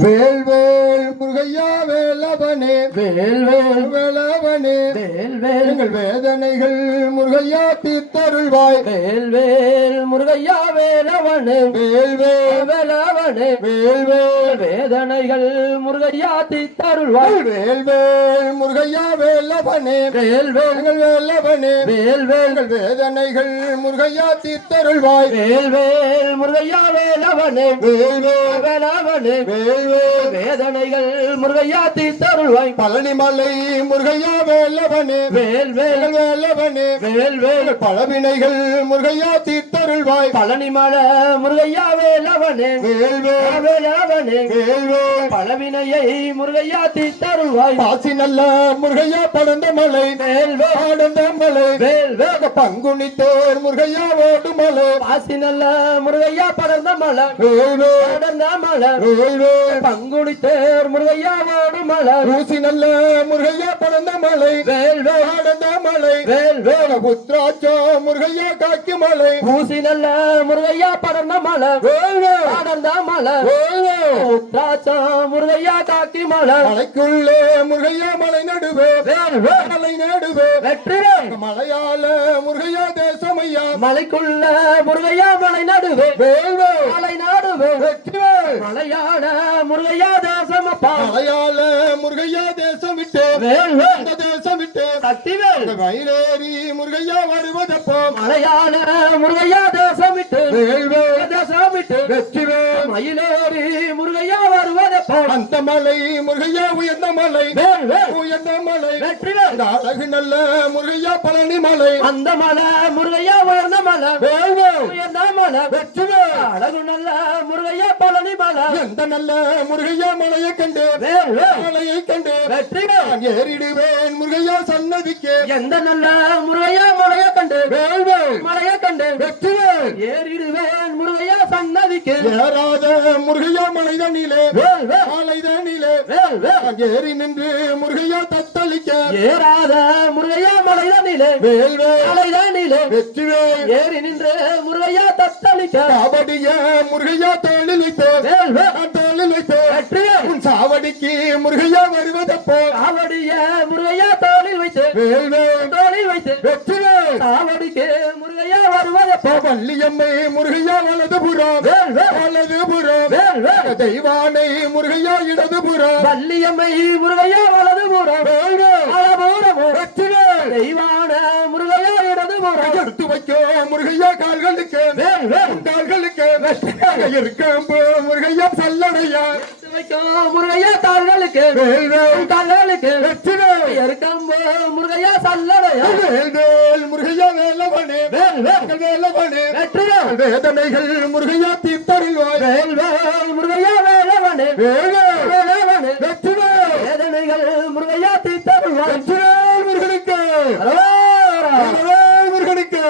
வேல்வேல் முருகையா வேலவனே வேல்வேல் வேலவனே வேல்வேல் எங்கள் வேதனைகள் முருகையா தீர்த்தருள்வாய் வேல்வேல் முருகையா வேலவனே வேல்வேல் வேலவனே வேல்வேல் வேதனைகள் முருகையா தீர்த்தருள்வாய் வேல்வேல் முருகையா வேலவனே வேல்வேல் எங்கள் வேலவனே வேல்வேல் எங்கள் வேதனைகள் முருகையா தீர்த்தருள்வாய் வேல்வேல் முருகையா வேலவனே வேல்வேல் வேலவனே வேல்வேல் வேதனைகள் முருகையா தீர்த்தருள்வாய் பழனிமலை முருகையா வேலவனே வேல்வேல் வேலவனே வேல்வேல் பழவினைகள் முருகையா தீர்த்தருள்வாய் பழனிமலை முருகையா வேலவனே வேல்வேல் வேலவனே வேல்வேல் பழவினையை முருகையா தீர்த்தருள்வாய் பாசி நல்ல முருகையா படந்த மலை வேல்வேல் ஆடந்த மலை வேல்வேல் பங்குனி தேர் முருகையா ஓடு மலை பாசி நல்ல முருகையா படர்ந்த மலை வேல்வேல் படர்ந்த மலை வேல்வேல் பங்குனி தேர் முருகையா ஓடு மலை ஊசி நல்ல முருகையா படந்த மலை வேல்வேல் ஆடந்த மலை வேல்வேல் புத்ராட்சா முருகையா காக்கி மலை பூசி நல்ல முருகையா படர்ந்த மலை வேல்வேல் படர்ந்த மலை வேல்வேல் உத்ராட்சா முருகையா காக்கி மலை மலைக்குள்ளே முருகையா மலை நடுவே வேல்வேல் மலை நடுவே வெற்றிவேல் மலையாள முருகையா தேசமையா மலைக்குள்ள முருகையா மலை நடுவே வேல்வேல் மலை நடுவே வெற்றிவேல் மலையாள முருகையா தேசமப்பா மலையாள முருகையா தேசம் விட்டு வேல்வேல் அந்த தேசம் விட்டு சக்திவேல் வயிறேறி முருகையா வருவதப்போ மலையாள முருகையா தேசமிட்டு வேல்வேல் தேசமிட்டு வெற்றிவேல் மயிலேறி முருகையா வருவதப்போ அந்த மலை முருகையா உயர்ந்த மலை வேல்வேல் உயர்ந்த மலை வெற்றிவேல் இந்த அழகு நல்ல முருகையா பழனி மலை அந்த மலை முருகையா உயர்ந்த மலை வேல்வேல் உயர்ந்த மலை வெற்றிவேல் அழகு நல்ல முருகையா பழனி மலை எந்த நல்ல முருகையா மலையை கண்டு வேல்வேல் மலையை கண்டு வெற்றிவேல் நான் ஏறிடுவேன் முருகையா சன்னதிக்கு எந்த நல்ல முருகையா மலைய கண்டு வேல்வேல் மலைய கண்டு வெற்றிவேல் ஏறிடுவேன் முருகையா சன்னதிக்கு ஏறாத முருகையா மலைதனிலே வேல்வேல் மலைதனிலே வேல்வேல் நான் ஏறி நின்று முருகையா தத்தளிக்க ஏறாத முருகையா மலைதனிலே வேல்வேல் மலைதனிலே வெற்றிவேல் ஏறி நின்று முருகையா தத்தளிக்க காவடிய முருகையா தோளில் வைத்தேன் வேல்வேல் நான் தோளில் வைத்தேன் வெற்றிவேல் உன் சாவடிக்கு முருகையா வருவதப்போ காவடிய முருகையா தோளில் வைத்து வேல்வேல் தோளில் வைத்து வெற்றிவேல் காவடிக்கு முருகையா வருவதப்போ வள்ளியம்மை முருகையா வலதுபுறம் வேல்வேல் வலதுபுறம் வேல்வேல் தெய்வானை முருகையா இடதுபுறம் வள்ளியம்மை முருகையா வலதுபுறம் வேல்வேல் வலதுபுறம் வெற்றிவேல் தெய்வான முருகையா இடதுபுறம் எடுத்து வைக்க முருகையா கால்களுக்கு வேல்வேல் கால்களுக்கு இருக்கும் முருகையா சல்லடையா வைக்கும் முருகையா கால்களுக்கு வேல்வேல் கால்களுக்கு வெற்றிவேல் இருக்கும் முருகையா சல்லடையா வேல்வேல் முருகையா வேலவனே வேல்வேல் வேலவனே வெற்றிவேல் வேதனைகள் முருகையா தீர்த்தருள்வாய் வேல்வேல் முருகையா வேலவனே வேல்வேல் வேலவனே வெற்றிவேல் வேதனைகள் முருகையா தீர்த்தருள்வாய் வெற்றிவேல் முருகனுக்கு அரோரா வேல்வேல் முருகனுக்கு